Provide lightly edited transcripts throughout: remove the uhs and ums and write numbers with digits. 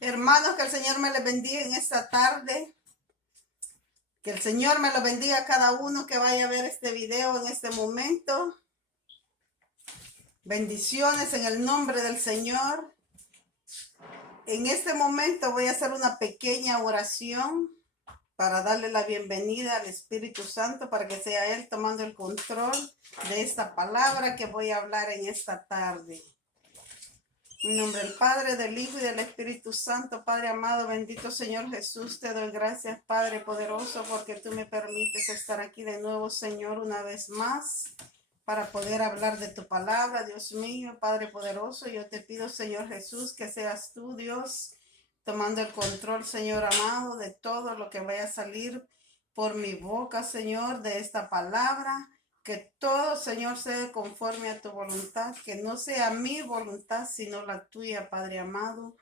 Hermanos, que el Señor me les bendiga en esta tarde. Que el Señor me lo bendiga a cada uno que vaya a ver este video en este momento. Bendiciones en el nombre del Señor. En este momento voy a hacer una pequeña oración para darle la bienvenida al Espíritu Santo, para que sea Él tomando el control de esta palabra que voy a hablar en esta tarde. En nombre del Padre, del Hijo y del Espíritu Santo. Padre amado, bendito Señor Jesús, te doy gracias, Padre poderoso, porque tú me permites estar aquí de nuevo, Señor, una vez más, para poder hablar de tu palabra, Dios mío, Padre poderoso. Yo te pido, Señor Jesús, que seas tú, Dios, tomando el control, Señor amado, de todo lo que vaya a salir por mi boca, Señor, de esta palabra. Que todo, Señor, sea conforme a tu voluntad, que no sea mi voluntad, sino la tuya, Padre amado.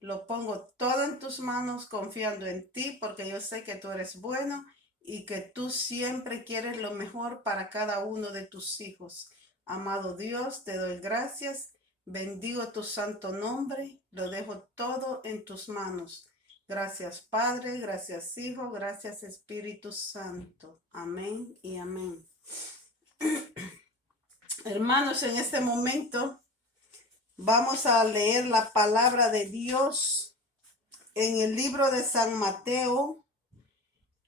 Lo pongo todo en tus manos, confiando en ti, porque yo sé que tú eres bueno y que tú siempre quieres lo mejor para cada uno de tus hijos. Amado Dios, te doy gracias, bendigo tu santo nombre, lo dejo todo en tus manos. Gracias, Padre, gracias, Hijo, gracias, Espíritu Santo. Amén y amén. Hermanos, en este momento vamos a leer la palabra de Dios en el libro de San Mateo,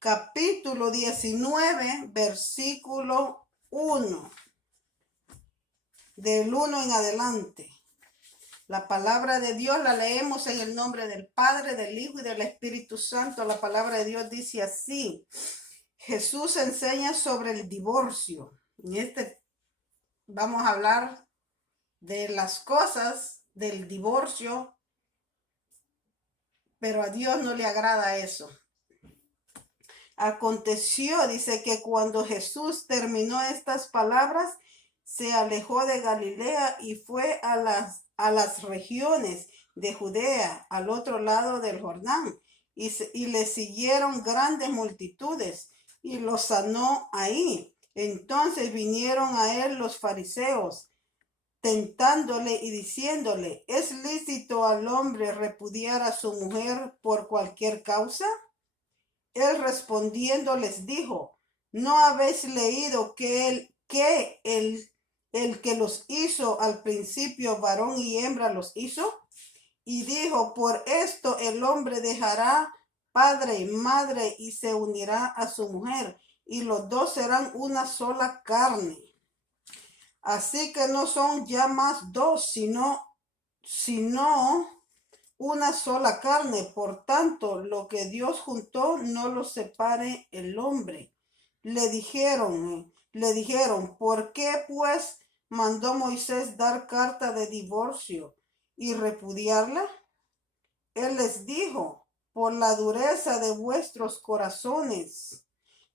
capítulo 19, versículo 1, del 1 en adelante. La palabra de Dios la leemos en el nombre del Padre, del Hijo y del Espíritu Santo. La palabra de Dios dice así: Jesús enseña sobre el divorcio. En este vamos a hablar de las cosas del divorcio, pero a Dios no le agrada eso. Aconteció, dice, que cuando Jesús terminó estas palabras, se alejó de Galilea y fue a las regiones de Judea, al otro lado del Jordán, y le siguieron grandes multitudes, y lo sanó ahí. Entonces vinieron a él los fariseos, tentándole y diciéndole: ¿es lícito al hombre repudiar a su mujer por cualquier causa? Él respondiendo les dijo: ¿no habéis leído que el que los hizo al principio varón y hembra los hizo? Y dijo: por esto el hombre dejará padre y madre y se unirá a su mujer, y los dos serán una sola carne. Así que no son ya más dos, sino una sola carne. Por tanto, lo que Dios juntó, no lo separe el hombre. Le dijeron, ¿por qué pues mandó Moisés dar carta de divorcio y repudiarla? Él les dijo: por la dureza de vuestros corazones.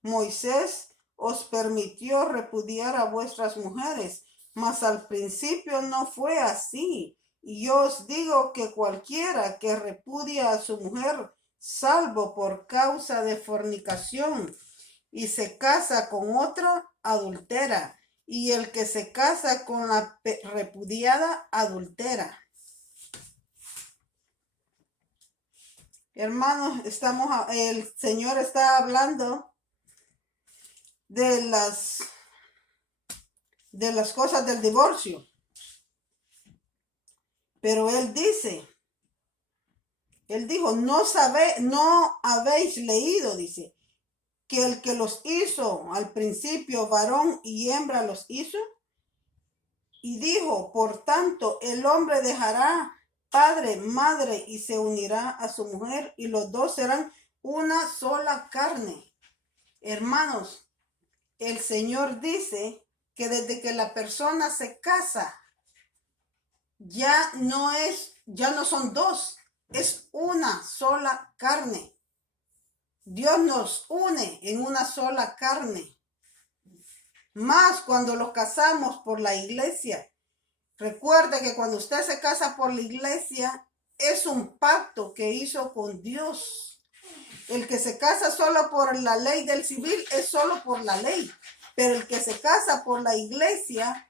Moisés os permitió repudiar a vuestras mujeres, mas al principio no fue así. Y yo os digo que cualquiera que repudia a su mujer, salvo por causa de fornicación, y se casa con otra, adultera, y el que se casa con la repudiada, adultera. Hermanos, el Señor está hablando de las cosas del divorcio. Pero él dijo: no habéis leído, dice, que el que los hizo al principio varón y hembra los hizo. Y dijo: por tanto, el hombre dejará padre, madre y se unirá a su mujer, y los dos serán una sola carne. Hermanos, el Señor dice que desde que la persona se casa, ya no son dos, es una sola carne. Dios nos une en una sola carne. Más cuando los casamos por la iglesia. Recuerde que cuando usted se casa por la iglesia, es un pacto que hizo con Dios. El que se casa solo por la ley del civil es solo por la ley. Pero el que se casa por la iglesia,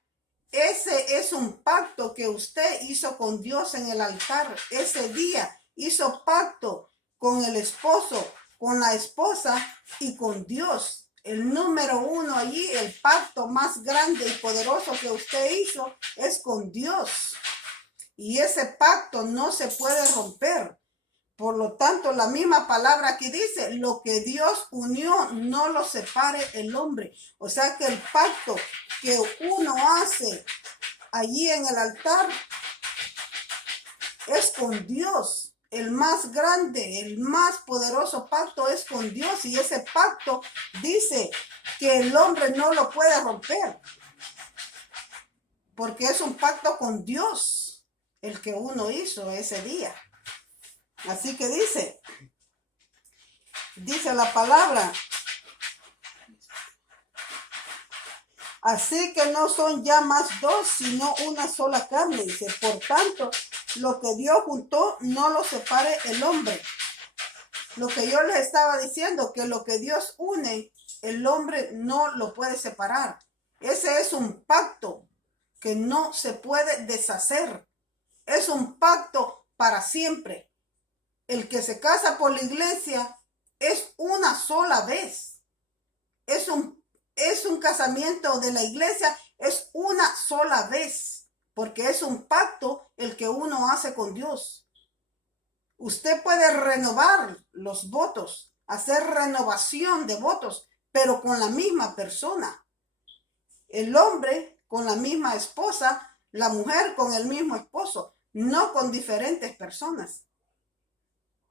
ese es un pacto que usted hizo con Dios en el altar ese día, hizo pacto con el esposo, con la esposa y con Dios. El número uno allí, el pacto más grande y poderoso que usted hizo es con Dios. Y ese pacto no se puede romper. Por lo tanto, la misma palabra aquí dice, lo que Dios unió, no lo separe el hombre. O sea que el pacto que uno hace allí en el altar es con Dios. El más grande, el más poderoso pacto es con Dios. Y ese pacto dice que el hombre no lo puede romper. Porque es un pacto con Dios, el que uno hizo ese día. Así que dice la palabra, así que no son ya más dos, sino una sola carne. Dice, por tanto, lo que Dios juntó, no lo separe el hombre. Lo que yo les estaba diciendo, que lo que Dios une, el hombre no lo puede separar. Ese es un pacto que no se puede deshacer. Es un pacto para siempre. El que se casa por la iglesia es una sola vez. Es un casamiento de la iglesia, es una sola vez. Porque es un pacto el que uno hace con Dios. Usted puede renovar los votos, hacer renovación de votos, pero con la misma persona. El hombre con la misma esposa, la mujer con el mismo esposo, no con diferentes personas.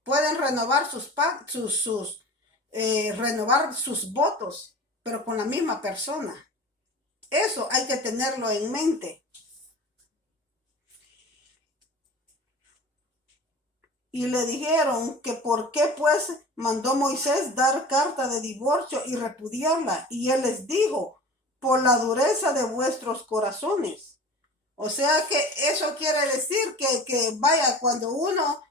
Pueden renovar renovar sus votos, pero con la misma persona. Eso hay que tenerlo en mente. Y le dijeron que por qué pues mandó Moisés dar carta de divorcio y repudiarla. Y él les dijo, por la dureza de vuestros corazones. O sea que eso quiere decir que vaya, cuando uno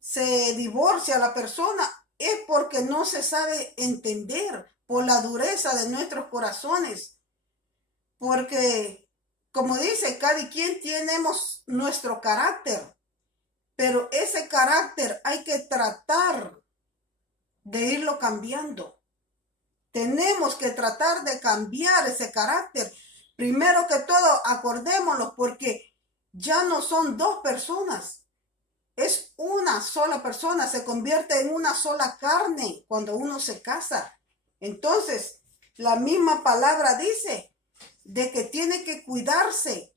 se divorcia a la persona, es porque no se sabe entender, por la dureza de nuestros corazones. Porque, como dice, cada quien tenemos nuestro carácter. Pero ese carácter hay que tratar de irlo cambiando. Tenemos que tratar de cambiar ese carácter. Primero que todo, acordémonos, porque ya no son dos personas. Es una sola persona. Se convierte en una sola carne cuando uno se casa. Entonces, la misma palabra dice de que tiene que cuidarse.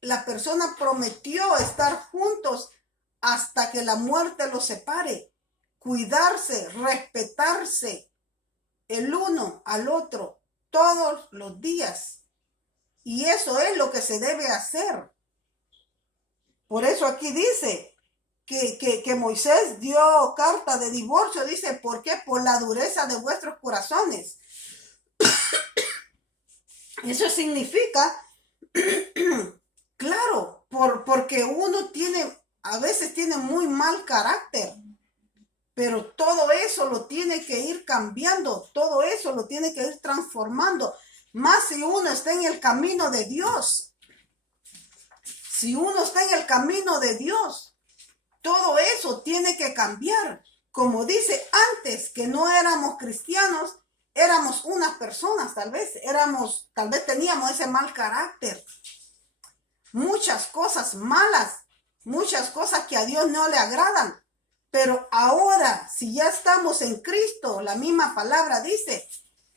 La persona prometió estar juntos hasta que la muerte los separe. Cuidarse, respetarse el uno al otro todos los días. Y eso es lo que se debe hacer. Por eso aquí dice que Moisés dio carta de divorcio. Dice, ¿por qué? Por la dureza de vuestros corazones. Eso significa, claro, porque uno a veces tiene muy mal carácter, pero todo eso lo tiene que ir cambiando, todo eso lo tiene que ir transformando, más si uno está en el camino de Dios. Si uno está en el camino de Dios, todo eso tiene que cambiar. Como dice antes, que no éramos cristianos, éramos unas personas, tal vez teníamos ese mal carácter. Muchas cosas malas, muchas cosas que a Dios no le agradan. Pero ahora, si ya estamos en Cristo, la misma palabra dice,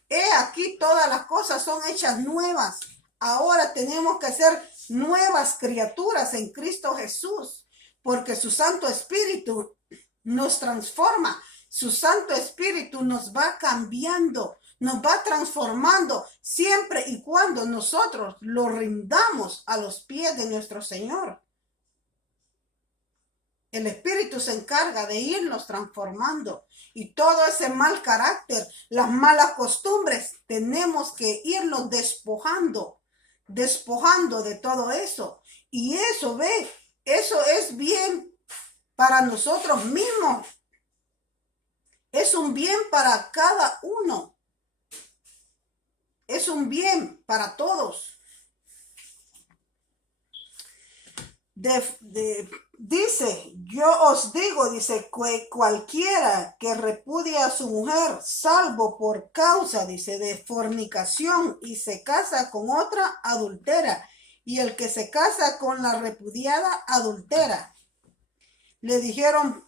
he aquí todas las cosas son hechas nuevas. Ahora tenemos que ser nuevas criaturas en Cristo Jesús, porque su Santo Espíritu nos transforma. Su Santo Espíritu nos va cambiando, nos va transformando, siempre y cuando nosotros lo rindamos a los pies de nuestro Señor. El Espíritu se encarga de irnos transformando, y todo ese mal carácter, las malas costumbres, tenemos que irnos despojando de todo eso. Y eso es bien para nosotros mismos. Es un bien para cada uno. Es un bien para todos. dice, yo os digo, dice, que cualquiera que repudie a su mujer, salvo por causa, dice, de fornicación y se casa con otra, adultera. Y el que se casa con la repudiada, adultera. Le dijeron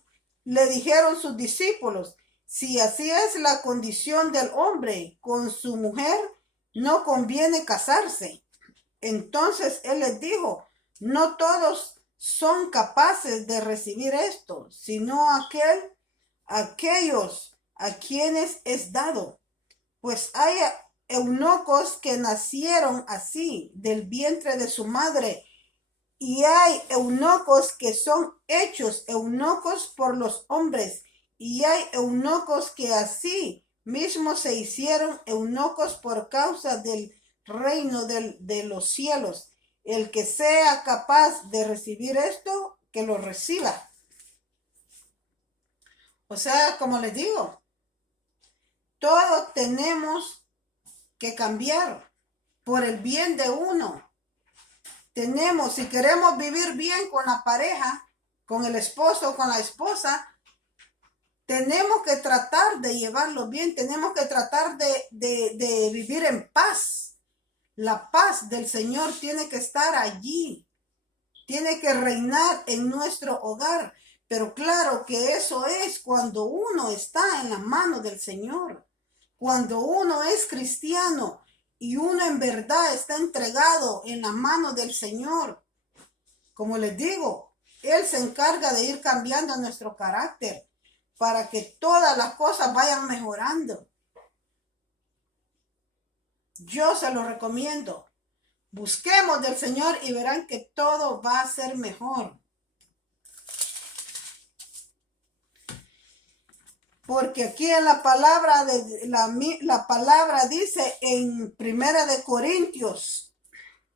sus discípulos, si así es la condición del hombre con su mujer, no conviene casarse. Entonces él les dijo, no todos son capaces de recibir esto, sino aquellos a quienes es dado. Pues hay eunucos que nacieron así del vientre de su madre, y hay eunucos que son hechos eunucos por los hombres, y hay eunucos que así mismo se hicieron eunucos por causa del reino de los cielos. El que sea capaz de recibir esto, que lo reciba. O sea, como les digo, todos tenemos que cambiar por el bien de uno. Si queremos vivir bien con la pareja, con el esposo o con la esposa, tenemos que tratar de llevarlo bien, tenemos que tratar de vivir en paz. La paz del Señor tiene que estar allí, tiene que reinar en nuestro hogar. Pero claro que eso es cuando uno está en la mano del Señor, cuando uno es cristiano y uno en verdad está entregado en la mano del Señor. Como les digo, Él se encarga de ir cambiando nuestro carácter para que todas las cosas vayan mejorando. Yo se lo recomiendo. Busquemos del Señor y verán que todo va a ser mejor. Porque aquí en la palabra, la palabra dice en Primera de Corintios,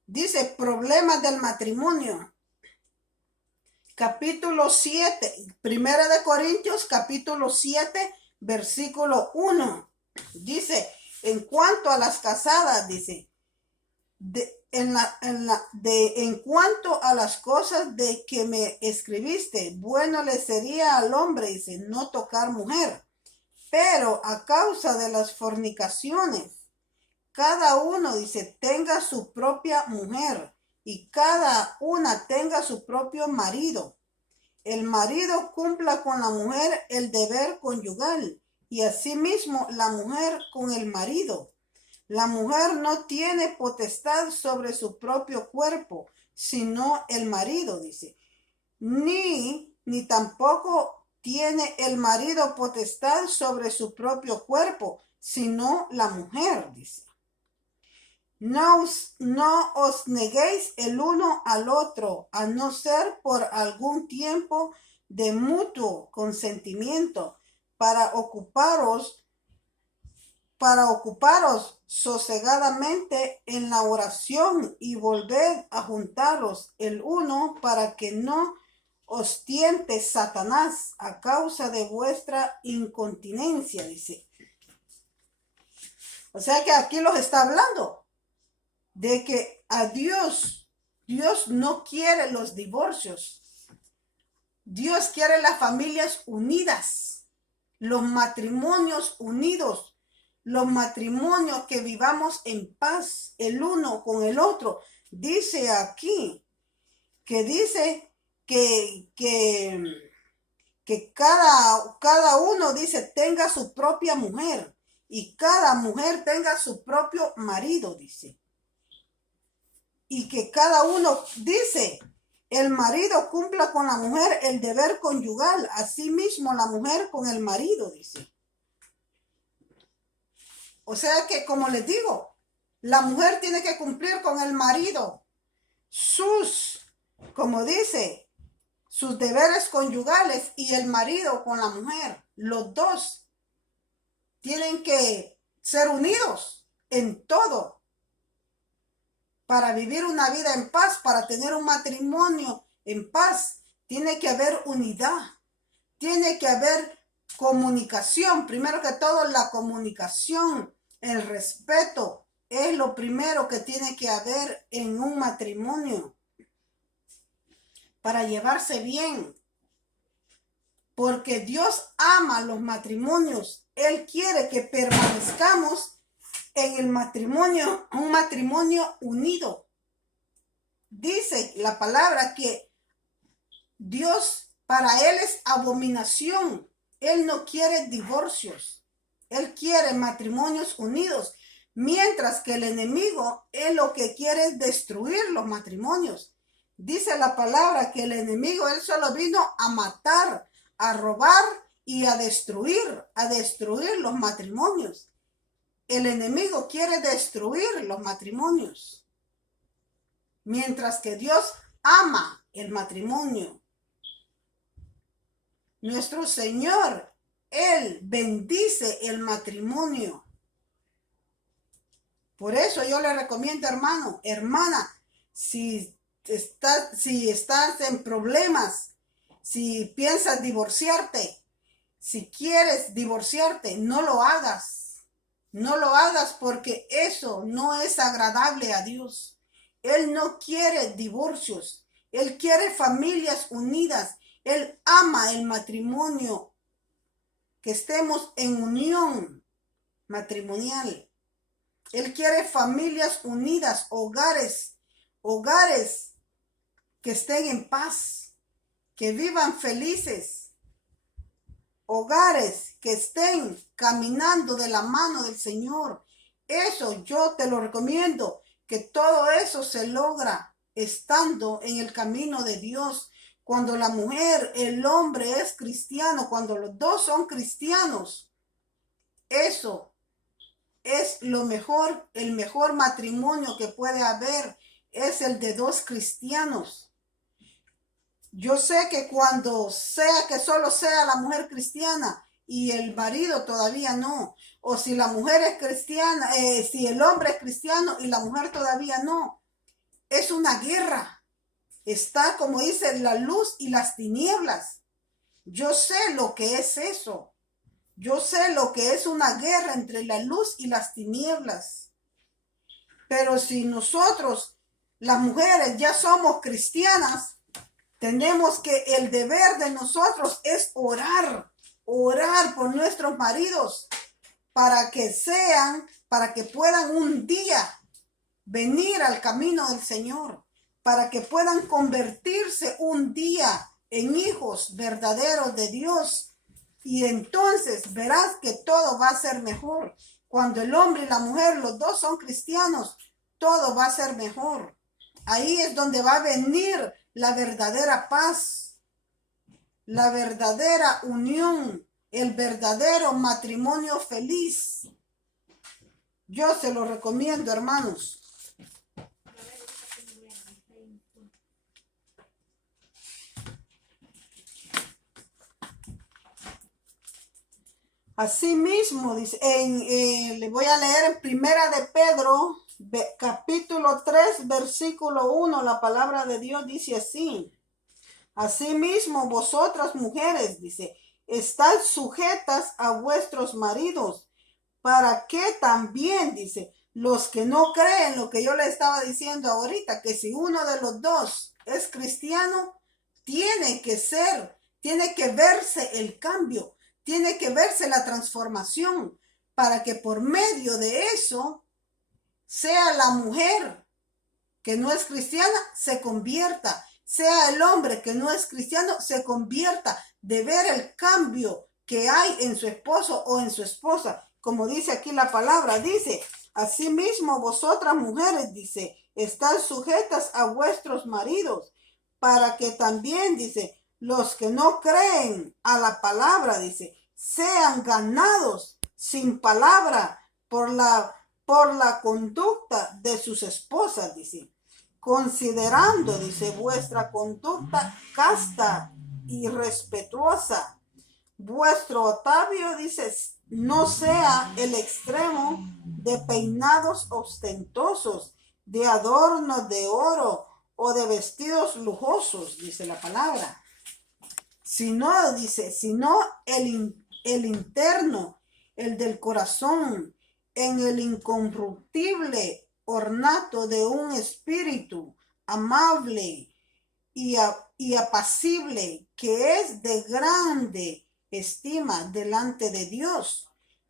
dice problemas del matrimonio. Capítulo 7, Primera de Corintios, capítulo 7, versículo 1. Dice, en cuanto a las casadas, dice, en cuanto a las cosas de que me escribiste, bueno le sería al hombre, dice, no tocar mujer. Pero a causa de las fornicaciones, cada uno, dice, tenga su propia mujer y cada una tenga su propio marido. El marido cumpla con la mujer el deber conyugal y asimismo la mujer con el marido. La mujer no tiene potestad sobre su propio cuerpo, sino el marido, dice. Ni tampoco tiene el marido potestad sobre su propio cuerpo, sino la mujer, dice. No os neguéis el uno al otro, a no ser por algún tiempo de mutuo consentimiento, para ocuparos sosegadamente en la oración y volved a juntaros el uno para que no os tiente Satanás a causa de vuestra incontinencia, dice. O sea que aquí los está hablando de que a Dios no quiere los divorcios. Dios quiere las familias unidas, los matrimonios unidos, los matrimonios que vivamos en paz el uno con el otro. Dice aquí que dice que cada uno, dice, tenga su propia mujer y cada mujer tenga su propio marido, dice. Y que cada uno, dice, el marido cumpla con la mujer el deber conyugal, asimismo la mujer con el marido, dice. O sea que, como les digo, la mujer tiene que cumplir con el marido como dice, sus deberes conyugales y el marido con la mujer. Los dos tienen que ser unidos en todo para vivir una vida en paz, para tener un matrimonio en paz. Tiene que haber unidad, tiene que haber comunicación. Primero que todo, la comunicación, el respeto es lo primero que tiene que haber en un matrimonio. para llevarse bien. Porque Dios ama los matrimonios. Él quiere que permanezcamos en el matrimonio, un matrimonio unido. Dice la palabra que Dios para Él es abominación. Él no quiere divorcios. Él quiere matrimonios unidos. Mientras que el enemigo, él lo que quiere es destruir los matrimonios. Dice la palabra que el enemigo, él solo vino a matar, a robar y a destruir los matrimonios. El enemigo quiere destruir los matrimonios. Mientras que Dios ama el matrimonio. Nuestro Señor, Él bendice el matrimonio. Por eso yo le recomiendo, hermano, hermana, si estás en problemas, si piensas divorciarte, si quieres divorciarte, no lo hagas. No lo hagas porque eso no es agradable a Dios. Él no quiere divorcios. Él quiere familias unidas. Él ama el matrimonio. Que estemos en unión matrimonial. Él quiere familias unidas, hogares que estén en paz, que vivan felices, hogares que estén caminando de la mano del Señor. Eso yo te lo recomiendo, que todo eso se logra estando en el camino de Dios. Cuando la mujer, el hombre es cristiano, cuando los dos son cristianos, eso es lo mejor, el mejor matrimonio que puede haber es el de dos cristianos. Yo sé que cuando sea que solo sea la mujer cristiana y el marido todavía no, o si la mujer es cristiana, si el hombre es cristiano y la mujer todavía no, es una guerra. Está, como dice, la luz y las tinieblas. Yo sé lo que es eso. Yo sé lo que es una guerra entre la luz y las tinieblas. Pero si nosotros, las mujeres, ya somos cristianas, tenemos que el deber de nosotros es orar por nuestros maridos para que puedan un día venir al camino del Señor, para que puedan convertirse un día en hijos verdaderos de Dios. Y entonces verás que todo va a ser mejor. Cuando el hombre y la mujer, los dos son cristianos, todo va a ser mejor. Ahí es donde va a venir la verdadera paz, la verdadera unión, el verdadero matrimonio feliz. Yo se lo recomiendo, hermanos. Asimismo, dice, le voy a leer en Primera de Pedro, capítulo 3, versículo 1, la palabra de Dios dice así. Asimismo, vosotras mujeres, dice, estad sujetas a vuestros maridos, para que también, dice, los que no creen lo que yo le estaba diciendo ahorita, que si uno de los dos es cristiano, tiene que verse el cambio. Tiene que verse la transformación para que por medio de eso sea la mujer que no es cristiana se convierta, sea el hombre que no es cristiano se convierta, de ver el cambio que hay en su esposo o en su esposa. Como dice aquí la palabra, dice, asimismo vosotras mujeres, dice, están sujetas a vuestros maridos, para que también, dice, los que no creen a la palabra, dice, sean ganados sin palabra por la conducta de sus esposas, dice, considerando, dice, vuestra conducta casta y respetuosa. Vuestro atavío, dice, no sea el extremo de peinados ostentosos, de adornos de oro o de vestidos lujosos, dice la palabra. Sino, dice, sino el interno, el del corazón, en el incorruptible ornato de un espíritu amable, y apacible, que es de grande estima delante de Dios.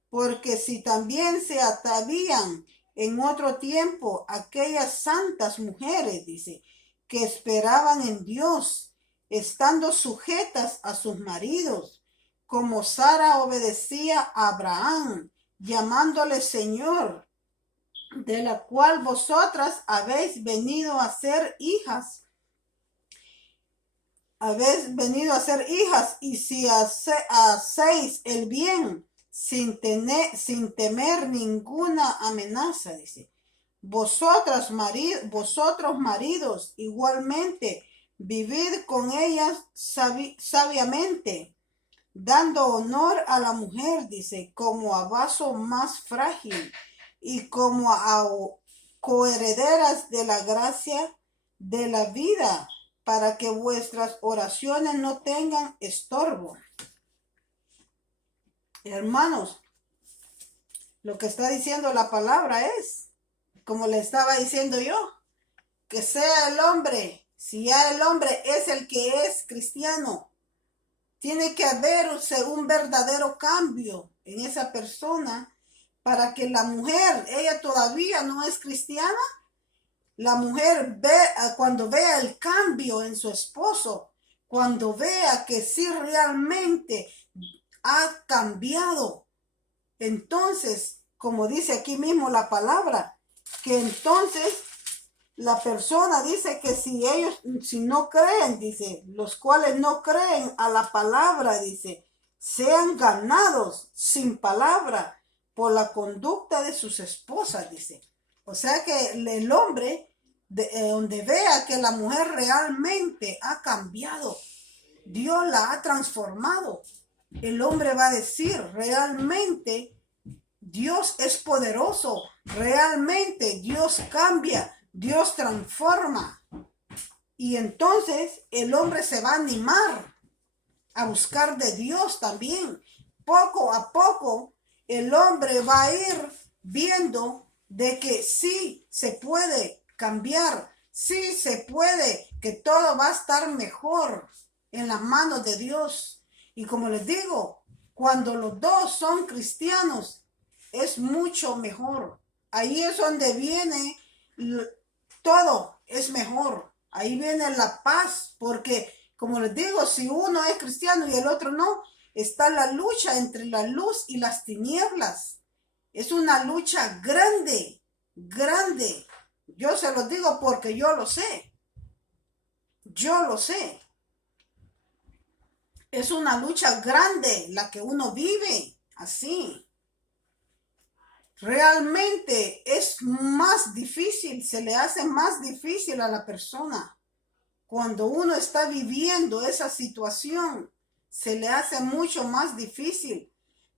Porque si también se atavían en otro tiempo aquellas santas mujeres, dice, que esperaban en Dios, estando sujetas a sus maridos, como Sara obedecía a Abraham, llamándole Señor, de la cual vosotras habéis venido a ser hijas. Y si hacéis el bien sin temer ninguna amenaza, dice. Vosotros maridos, igualmente, vivid con ellas sabiamente, dando honor a la mujer, dice, como a vaso más frágil y como a coherederas de la gracia de la vida, para que vuestras oraciones no tengan estorbo. Hermanos, lo que está diciendo la palabra es, como le estaba diciendo yo, que sea el hombre, si ya el hombre es el que es cristiano, tiene que haber un verdadero cambio en esa persona para que la mujer, ella todavía no es cristiana, la mujer cuando vea el cambio en su esposo, cuando vea que sí realmente ha cambiado, entonces, como dice aquí mismo la palabra, que entonces la persona dice que si no creen, dice, los cuales no creen a la palabra, dice, sean ganados sin palabra por la conducta de sus esposas, dice. O sea que el hombre, donde vea que la mujer realmente ha cambiado, Dios la ha transformado, el hombre va a decir, realmente Dios es poderoso, realmente Dios cambia, Dios transforma. Y entonces el hombre se va a animar a buscar de Dios también. Poco a poco el hombre va a ir viendo de que sí se puede cambiar, sí se puede, que todo va a estar mejor en las manos de Dios. Y como les digo, cuando los dos son cristianos, es mucho mejor. Ahí es donde viene todo, es mejor. Ahí viene la paz, porque como les digo, si uno es cristiano y el otro no, está la lucha entre la luz y las tinieblas. Es una lucha grande, grande. Yo se los digo porque yo lo sé. Yo lo sé. Es una lucha grande la que uno vive así. Realmente es más difícil, se le hace más difícil a la persona. Cuando uno está viviendo esa situación, se le hace mucho más difícil.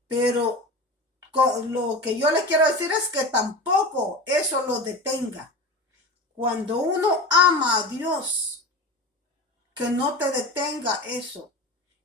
Pero lo que yo le quiero decir es que tampoco eso lo detenga. Cuando uno ama a Dios, que no te detenga eso.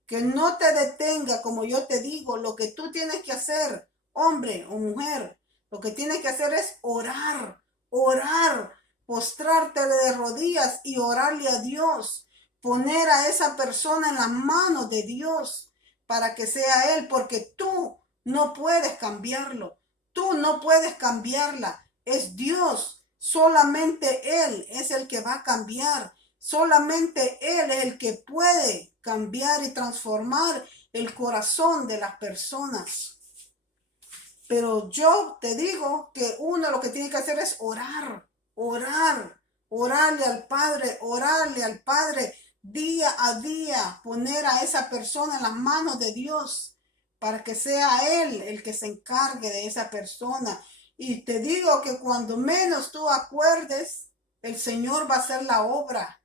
Que no te detenga, como yo te digo, lo que tú tienes que hacer, hombre o mujer, lo que tienes que hacer es orar, orar, postrarte de rodillas y orarle a Dios, poner a esa persona en las manos de Dios para que sea Él, porque tú no puedes cambiarlo, tú no puedes cambiarla, es Dios, solamente Él es el que va a cambiar. Solamente Él es el que puede cambiar y transformar el corazón de las personas. Pero yo te digo que uno lo que tiene que hacer es orar, orar, orarle al Padre día a día, poner a esa persona en las manos de Dios para que sea Él el que se encargue de esa persona. Y te digo que cuando menos tú acuerdes, el Señor va a hacer la obra.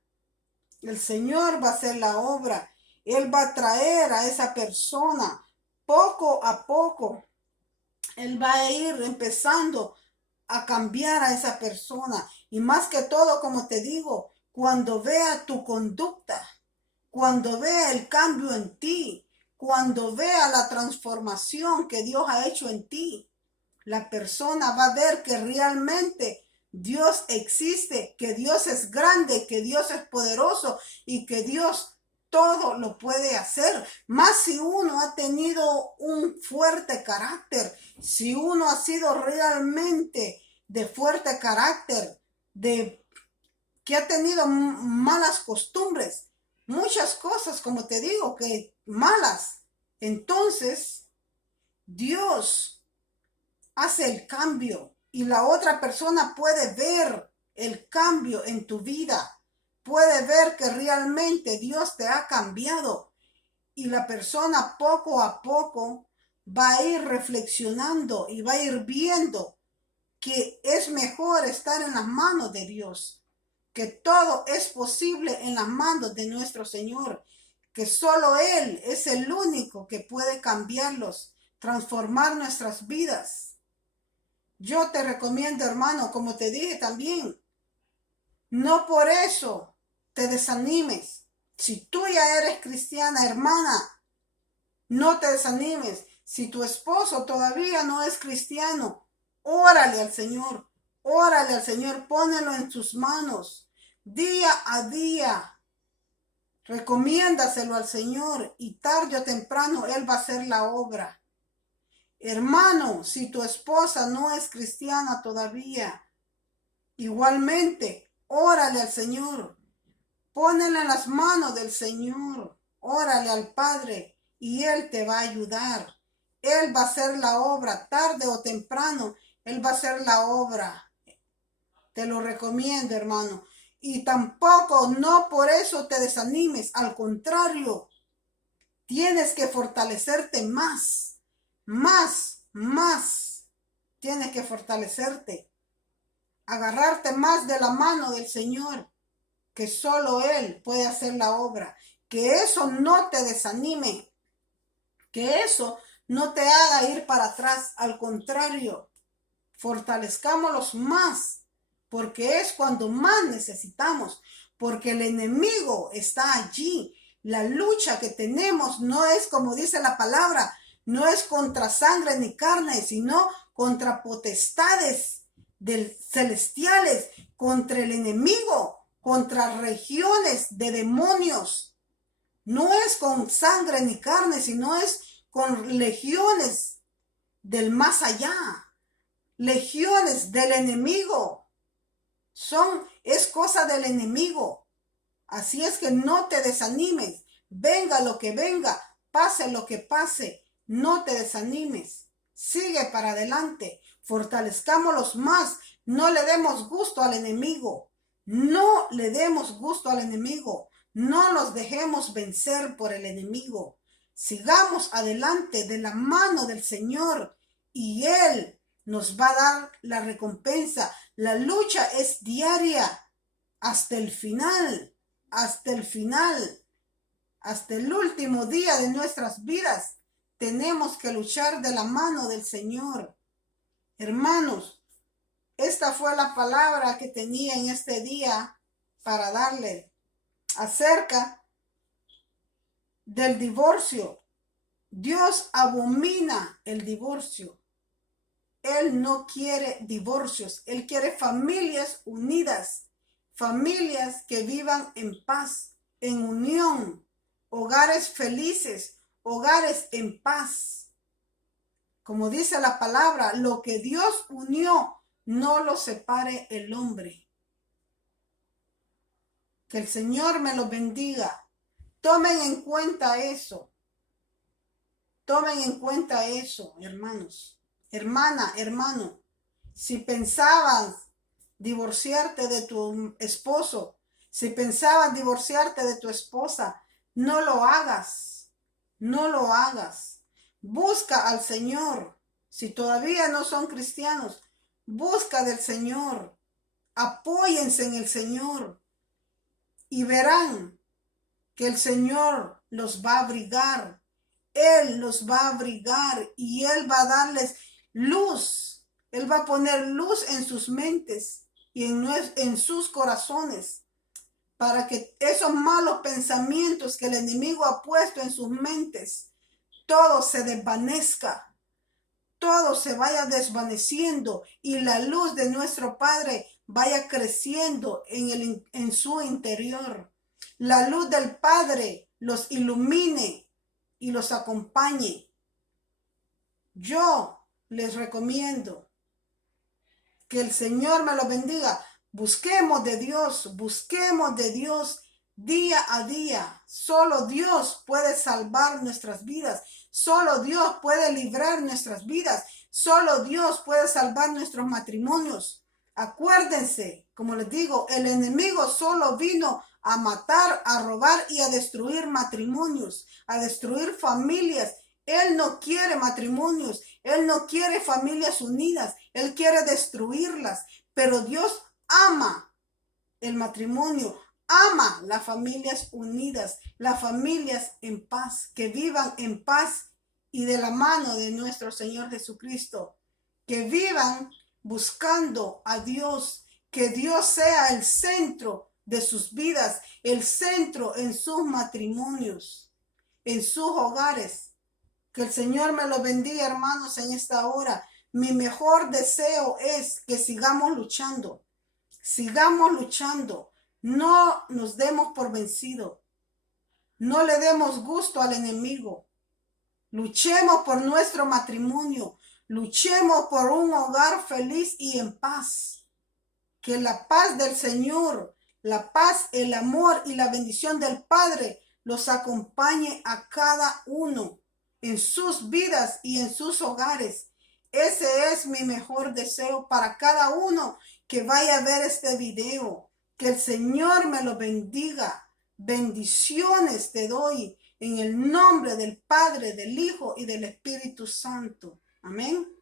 El Señor va a hacer la obra. Él va a traer a esa persona poco a poco. Él va a ir empezando a cambiar a esa persona. Y más que todo, como te digo, cuando vea tu conducta, cuando vea el cambio en ti, cuando vea la transformación que Dios ha hecho en ti, la persona va a ver que realmente Dios existe, que Dios es grande, que Dios es poderoso y que Dios todo lo puede hacer. Más si uno ha tenido un fuerte carácter, si uno ha sido realmente de fuerte carácter, de que ha tenido malas costumbres, muchas cosas, como te digo, que malas. Entonces, Dios hace el cambio y la otra persona puede ver el cambio en tu vida. Puede ver que realmente Dios te ha cambiado y la persona poco a poco va a ir reflexionando y va a ir viendo que es mejor estar en las manos de Dios, que todo es posible en las manos de nuestro Señor, que solo Él es el único que puede cambiarlos, transformar nuestras vidas. Yo te recomiendo, hermano, como te dije también, no por eso te desanimes. Si tú ya eres cristiana, hermana, no te desanimes. Si tu esposo todavía no es cristiano, órale al Señor, pónelo en tus manos, día a día. Recomiéndaselo al Señor y tarde o temprano Él va a hacer la obra. Hermano, si tu esposa no es cristiana todavía, igualmente, órale al Señor. Pónela en las manos del Señor. Órale al Padre y Él te va a ayudar. Él va a hacer la obra, tarde o temprano. Él va a hacer la obra. Te lo recomiendo, hermano. Y tampoco, no por eso te desanimes. Al contrario, tienes que fortalecerte más. Más. Tienes que fortalecerte. Agarrarte más de la mano del Señor, que solo Él puede hacer la obra. Que eso no te desanime, que eso no te haga ir para atrás. Al contrario, fortalezcámoslos más, porque es cuando más necesitamos, porque el enemigo está allí. La lucha que tenemos no es, como dice la palabra, no es contra sangre ni carne, sino contra potestades celestiales, contra el enemigo, contra regiones de demonios. No es con sangre ni carne, sino es con legiones del más allá, legiones del enemigo. Es cosa del enemigo. Así es que no te desanimes. Venga lo que venga, pase lo que pase, no te desanimes. Sigue para adelante. Fortalezcámoslos más. No le demos gusto al enemigo. No le demos gusto al enemigo. No nos dejemos vencer por el enemigo. Sigamos adelante de la mano del Señor y Él nos va a dar la recompensa. La lucha es diaria hasta el final, hasta el final, hasta el último día de nuestras vidas. Tenemos que luchar de la mano del Señor. Hermanos, esta fue la palabra que tenía en este día para darle acerca del divorcio. Dios abomina el divorcio. Él no quiere divorcios. Él quiere familias unidas, familias que vivan en paz, en unión, hogares felices, hogares en paz. Como dice la palabra, lo que Dios unió, no lo separe el hombre. Que el Señor me lo bendiga. Tomen en cuenta eso. Tomen en cuenta eso, hermanos. Hermana, hermano, si pensabas divorciarte de tu esposo, si pensabas divorciarte de tu esposa, no lo hagas. No lo hagas. Busca al Señor. Si todavía no son cristianos, busca del Señor. Apóyense en el Señor. Y verán que el Señor los va a abrigar. Él los va a abrigar y Él va a darles luz. Él va a poner luz en sus mentes y en sus corazones, para que esos malos pensamientos que el enemigo ha puesto en sus mentes, todo se desvanezca, todo se vaya desvaneciendo y la luz de nuestro Padre vaya creciendo en su interior. La luz del Padre los ilumine y los acompañe. Yo les recomiendo que el Señor me lo bendiga. Busquemos de Dios día a día. Solo Dios puede salvar nuestras vidas. Solo Dios puede librar nuestras vidas. Solo Dios puede salvar nuestros matrimonios. Acuérdense, como les digo, el enemigo solo vino a matar, a robar y a destruir matrimonios, a destruir familias. Él no quiere matrimonios, Él no quiere familias unidas, Él quiere destruirlas, pero Dios ama el matrimonio, ama las familias unidas, las familias en paz, que vivan en paz y de la mano de nuestro Señor Jesucristo, que vivan buscando a Dios, que Dios sea el centro de sus vidas, el centro en sus matrimonios, en sus hogares. Que el Señor me lo bendiga, hermanos, en esta hora. Mi mejor deseo es que sigamos luchando. Sigamos luchando. No nos demos por vencido. No le demos gusto al enemigo. Luchemos por nuestro matrimonio. Luchemos por un hogar feliz y en paz. Que la paz del Señor, la paz, el amor y la bendición del Padre los acompañe a cada uno en sus vidas y en sus hogares. Ese es mi mejor deseo para cada uno que vaya a ver este video. Que el Señor me lo bendiga. Bendiciones te doy en el nombre del Padre, del Hijo y del Espíritu Santo. Amén.